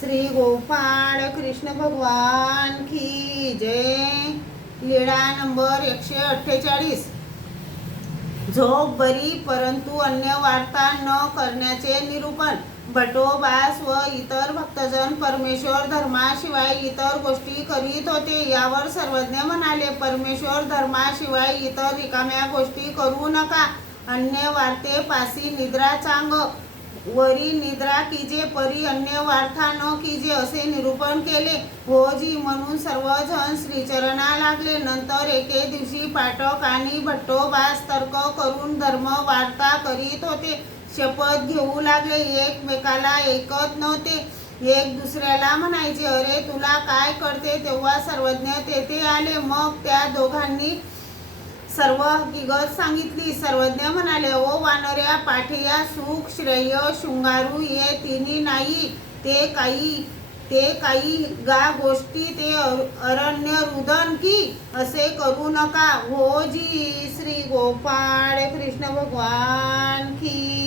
श्री गोपाळ कृष्ण भगवान की जय। लीळा नंबर 148। झोप बरी परंतु अन्य वार्ता न करण्याचे निरूपण। भटोबास व इतर भक्तजन परमेश्वर धर्माशिवाय इतर गोष्टी करीत होते। यावर सर्वज्ञ म्हणाले, परमेश्वर धर्माशिवाय इतर रिकाम्या गोष्टी करू नका। अन्य वार्ते पासी निद्रा चांग, वरी निद्रा कीजे परी अन्य वार्ता न कीजे, असे निरूपण केले। होजी म्हणून सर्वजण श्रीचरणा लागले। नंतर एके दिवशी पाठक आणि भट्टोबास तर्क करून धर्म वार्ता करीत होते। शपथ घेऊ लागले, एकमेकाला ऐकत नव्हते। एक दुसऱ्याला म्हणायचे, अरे तुला काय कळते? तेव्हा सर्वज्ञ तेथे आले। मग त्या दोघांनी सर्व हकीकत सांगितली। सर्वज्ञ म्हणाले, ओ वानऱ्या पाठया, सुख श्रेय शृंगारू ये तिन्ही नाही। ते काही गा गोष्टी ते अरण्य रुदन की, असे करू नका। हो जी। श्री गोपाळ कृष्ण भगवान की